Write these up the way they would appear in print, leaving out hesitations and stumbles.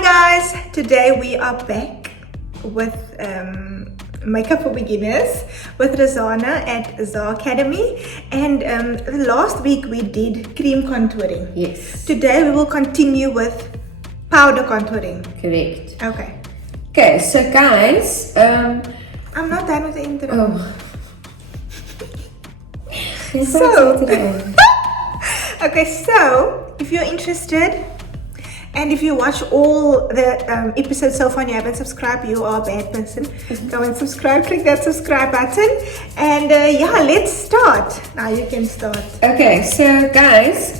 Hi guys, today we are back with makeup for beginners with Razana at Zah Academy, and last week we did cream contouring. Yes. Today we will continue with powder contouring. Correct. Okay, so guys, I'm not done with the intro. So Okay, so if you're interested and if you watch all the episodes so far and you haven't subscribed, you are a bad person. Go and subscribe, click that subscribe button, and yeah, let's start. Now you can start. Okay, so guys,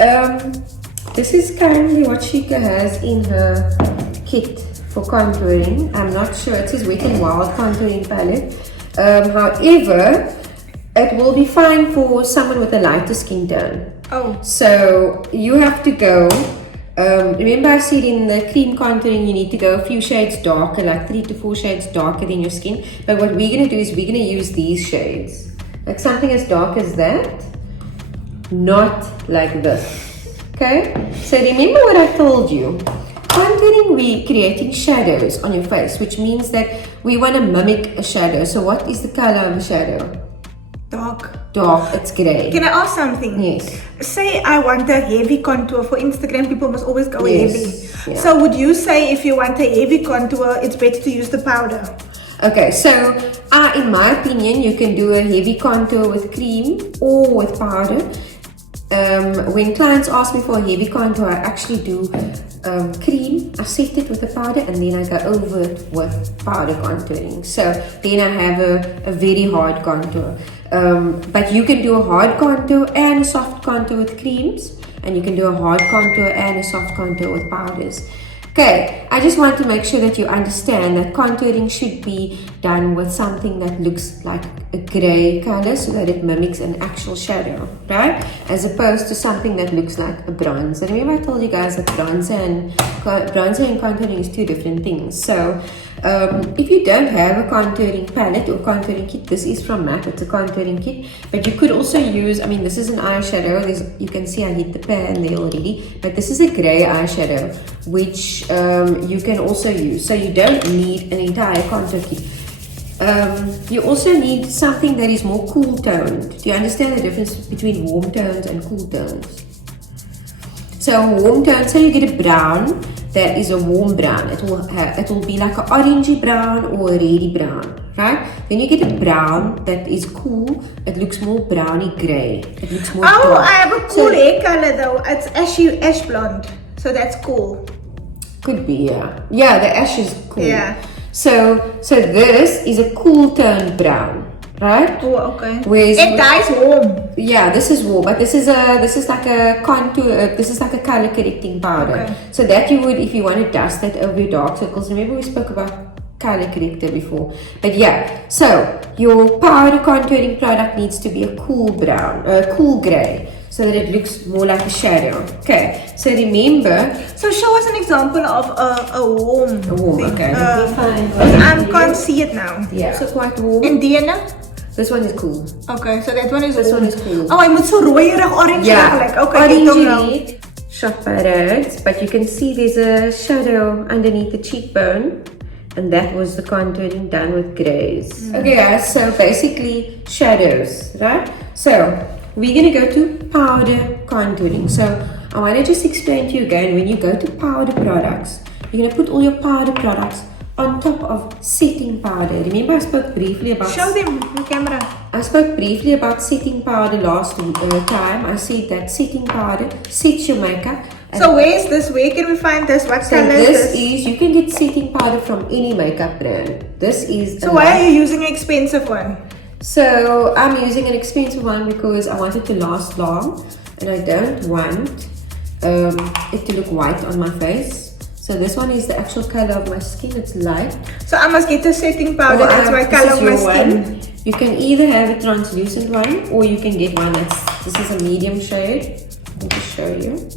this is currently what Rasheeqah has in her kit for contouring. I'm not sure, it says Wet n Wild contouring palette. However, it will be fine for someone with a lighter skin tone. Oh. So you have to go, remember I said in the cream contouring you need to go a few shades darker, like 3 to 4 shades darker than your skin. But what we're going to do is we're going to use these shades. Like something as dark as that, not like this. Okay? So remember what I told you. Contouring, we're creating shadows on your face, which means that we want to mimic a shadow. So what is the color of a shadow? Dark, it's grey. Can I ask something? Yes. Say I want a heavy contour. For Instagram, people must always go heavy. Yeah. So would you say if you want a heavy contour, it's better to use the powder? Okay, so in my opinion, you can do a heavy contour with cream or with powder. When clients ask me for a heavy contour, I actually do cream. I set it with the powder and then I go over it with powder contouring. So then I have a very hard contour. But you can do a hard contour and a soft contour with creams, and you can do a hard contour and a soft contour with powders. Okay, I just want to make sure that you understand that contouring should be done with something that looks like a grey color so that it mimics an actual shadow, right? As opposed to something that looks like a bronzer. Remember I told you guys that bronzer and contouring is two different things. So if you don't have a contouring palette or contouring kit, this is from MAC, it's a contouring kit, but you could also use, I mean this is an eyeshadow, you can see I hit the pan there already, but this is a grey eyeshadow which you can also use. So you don't need an entire contour kit. You also need something that is more cool toned. Do you understand the difference between warm tones and cool tones? So warm tone, say you get a brown that is a warm brown, it will be like an orangey brown or a reddy brown, right? Then you get a brown that is cool, it looks more browny grey, it looks more dark. I have a cool hair color though, it's ash blonde, so that's cool. Could be, yeah, the ash is cool. Yeah. So this is a cool tone brown, right? Oh, okay. Whereas it dyes warm. Yeah, this is warm, but this is like a contour. This is like a color correcting powder. Okay. So that you would, if you want to dust that over your dark circles. Remember we spoke about color corrector before. But yeah, so your powder contouring product needs to be a cool brown, cool grey, so that it looks more like a shadow. Okay, so remember. So show us an example of a warm. Okay. I can't see it now. Yeah. So quite warm. And Diana? This one is cool. Okay, so that one is This warm. one is cool. Oh, I moet so rooierig orange like. Okay, orangey red, shot by reds, but you can see there's a shadow underneath the cheekbone, and that was the contouring done with greys. Okay guys, so basically shadows, right? So we're gonna go to powder contouring. So I want to just explain to you again, when you go to powder products, you're gonna put all your powder products on top of setting powder. Remember I spoke briefly about... Show them the camera. I spoke briefly about setting powder last time. I said that setting powder sets your makeup. So where is this? Where can we find this? What color is this? You can get setting powder from any makeup brand. This is... So why are you using an expensive one? So I'm using an expensive one because I want it to last long and I don't want it to look white on my face. So this one is the actual color of my skin, it's light. So I must get a setting powder, that's my color of my skin. You can either have a translucent one or you can get one this is a medium shade. Let me just show you.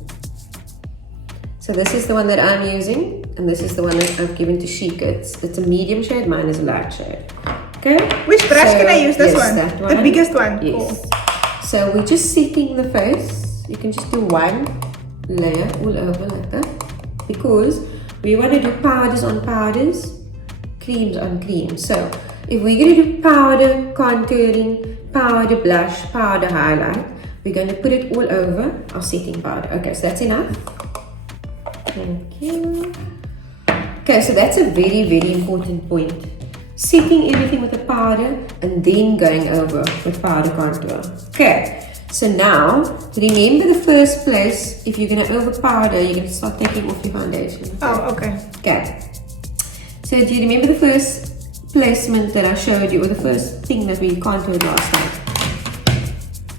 So this is the one that I'm using and this is the one that I've given to Rasheeqah. It's a medium shade, mine is a light shade. Okay. Which brush can I use? This one? That one. The biggest one? Yes. Cool. So we're just setting the face. You can just do one layer all over like that. Because We want to do powders on powders, creams on creams. So if we're going to do powder contouring, powder blush, powder highlight, we're going to put it all over our setting powder. Okay, so that's enough. Thank you. Okay, so that's a very, very important point. Setting everything with a powder and then going over with powder contour. Okay, so now remember the first place, if you're going to over powder, you're going to start taking off your foundation. Oh, okay. Okay, so do you remember the first placement that I showed you, or the first thing that we contoured last time?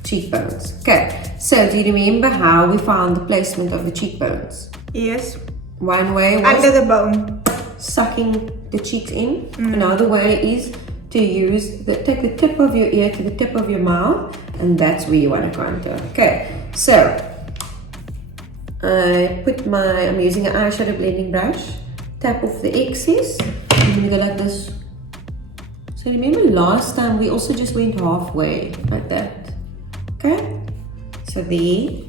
Cheekbones. Okay, so do you remember how we found the placement of the cheekbones? Yes. One way was under the bone, sucking the cheeks in. Another way is to use take the tip of your ear to the tip of your mouth, and that's where you want to contour. Okay, so I'm using an eyeshadow blending brush, tap off the excess, and then go like this. So remember last time we also just went halfway like that. Okay, so there,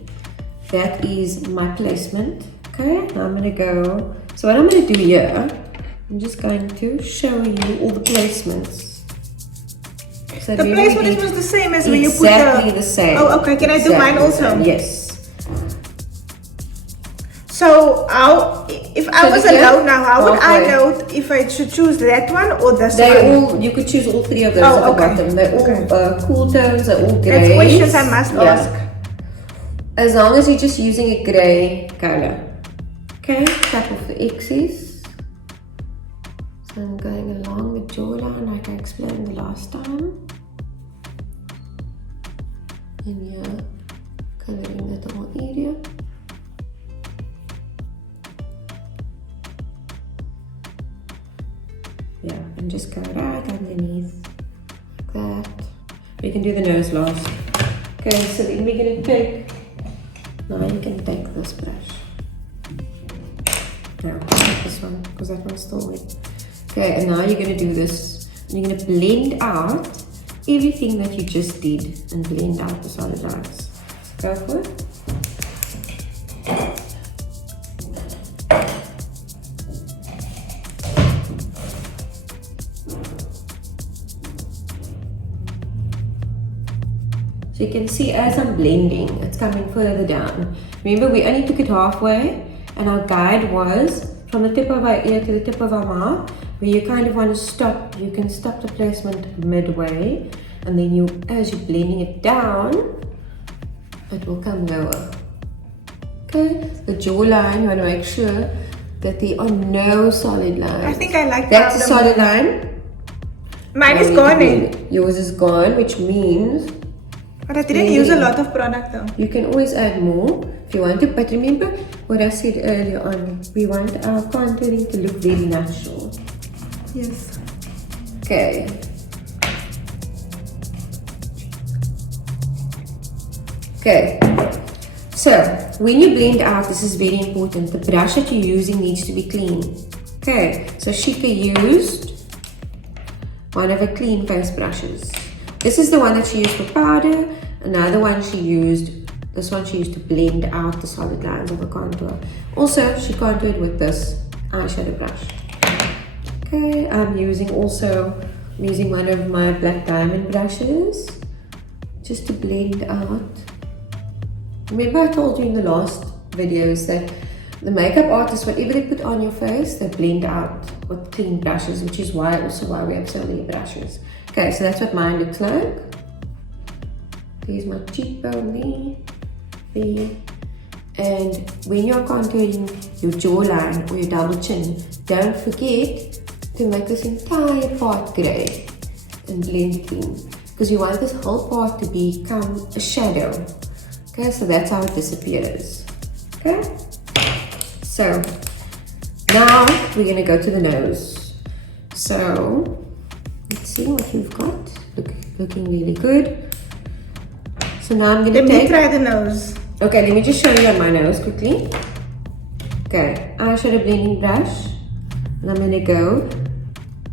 that is my placement. Okay, now I'm going to go, so what I'm going to do here, I'm just going to show you all the placements. So the placement was the same as when you put the... Exactly the same. Oh, okay, can I do mine also? Yes. So, if I was alone now, how would I know if I should choose that one or this one? You could choose all three of those at the bottom. They're all cool tones, they're all greys. That's questions I must ask. As long as you're just using a grey colour. Okay, tap off the excess. So I'm going along the jawline like I explained the last time. And here, colouring that whole area. Yeah, and just go right underneath like that. We can do the nose last. Okay, so then we're going to take, now you can take this brush. No, not this one, because that one's still wet. Okay, and now you're going to do this. You're going to blend out everything that you just did and blend out the solid lines. So go for it. So you can see as I'm blending, it's coming further down. Remember, we only took it halfway. And our guide was from the tip of our ear to the tip of our mouth, where you kind of want to stop. You can stop the placement midway, and then as you're blending it down, it will come lower. Okay, the jawline, you want to make sure that there are no solid lines. I think I like that's a solid line. Mine is gone. Yours is gone, which means. But I didn't use a lot of product though. You can always add more if you want to, but remember what I said earlier on, we want our contouring to look very natural. Yes. Okay. Okay. So, when you blend out, this is very important, the brush that you're using needs to be clean. Okay, so Rasheeqah used one of her clean face brushes. This is the one that she used for powder. Another one she used, this one she used to blend out the solid lines of the contour. Also, she contoured with this eyeshadow brush. Okay, I'm using one of my black diamond brushes just to blend out. Remember I told you in the last videos that the makeup artists, whatever they put on your face, they blend out with clean brushes, which is why we have so many brushes. Okay, so that's what mine looks like. There's my cheekbone there. And when you're contouring your jawline or your double chin, don't forget to make this entire part grey and blend it in, because you want this whole part to become a shadow. Okay, so that's how it disappears. Okay, so now we're going to go to the nose. So let's see what we've got. Looking really good. So now I'm going to Let me try the nose. Okay, let me just show you on my nose quickly. Okay, eyeshadow blending brush. And I'm going to go,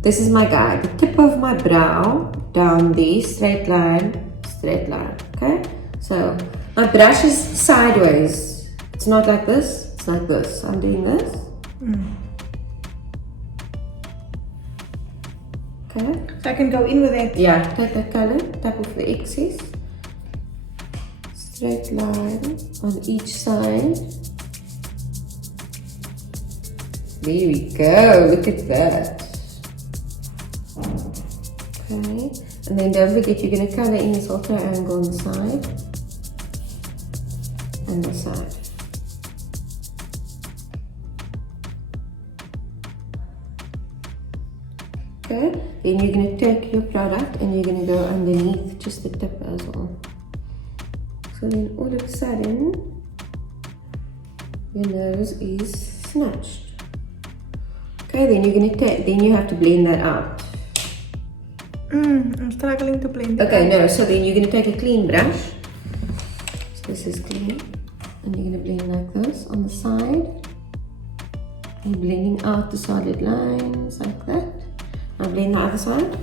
this is my guide, the tip of my brow, down the straight line, okay? So my brush is sideways. It's not like this, it's like this. I'm doing this. Okay. So I can go in with it. Yeah, take that color, tap off the excess. Straight line on each side. There we go, look at that. Okay, and then don't forget you're going to color in this little triangle on the side and the side. Okay, then you're going to take your product and you're going to go underneath just the tip as well. So then all of a sudden, your nose is snatched. Okay, then you're going to take, then you have to blend that out. I'm struggling to blend it Okay, out. no, so then you're going to take a clean brush. So this is clean. And you're going to blend like this on the side. And blending out the solid lines like that. Now blend the other side.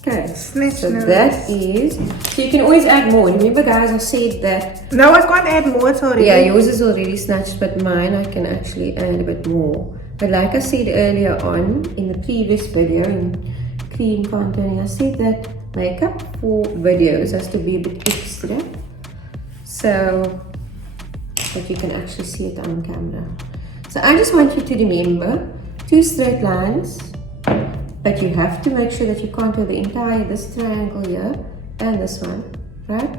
Okay, Snatch so nose. that is, so you can always add more. Remember guys, I said that, No, I can't add more, it's already. yeah, yours is already snatched, but mine I can actually add a bit more. But like I said earlier on, in the previous video, in cream contouring, I said that makeup for videos has to be a bit extra. So, that you can actually see it on camera. So I just want you to remember 2 straight lines. But you have to make sure that you contour the entire, this triangle here and this one, right?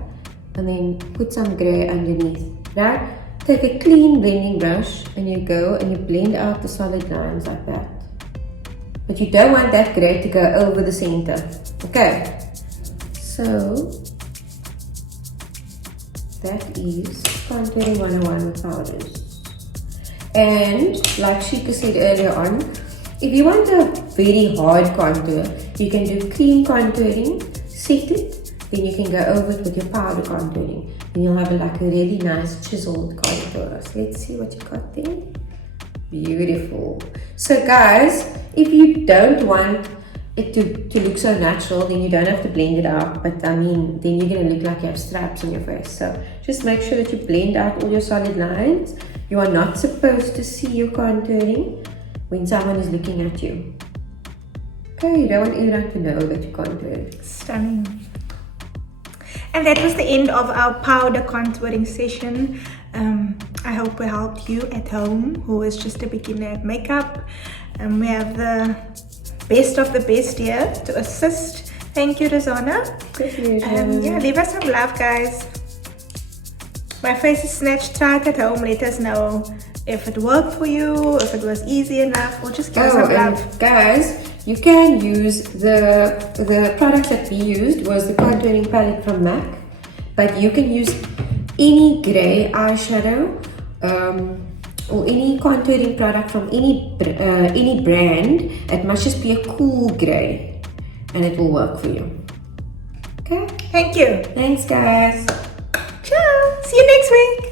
And then put some grey underneath, right? Take a clean blending brush and you go and you blend out the solid lines like that. But you don't want that grey to go over the center, okay? So, that is contouring 101 with powders. And like Rasheeqah said earlier on, if you want a very hard contour, you can do cream contouring, set it, then you can go over it with your powder contouring. And you'll have like a really nice chiseled contour. So let's see what you got there. Beautiful. So guys, if you don't want it to look so natural, then you don't have to blend it out. But I mean, then you're going to look like you have stripes on your face. So just make sure that you blend out all your solid lines. You are not supposed to see your contouring when someone is looking at you. Okay, you don't want anyone to know that you contoured. Stunning. And that was the end of our powder contouring session. I hope we helped you at home who is just a beginner at makeup. We have the best of the best here to assist. Thank you, Razana. Yeah, leave us some love, guys. My face is snatched. Try it at home. Let us know if it worked for you, if it was easy enough, or just give us some love. Guys, you can use the product that we used was the contouring palette from MAC, but you can use any grey eyeshadow or any contouring product from any brand. It must just be a cool grey, and it will work for you. Okay. Thank you. Thanks, guys. Ciao. See you next week.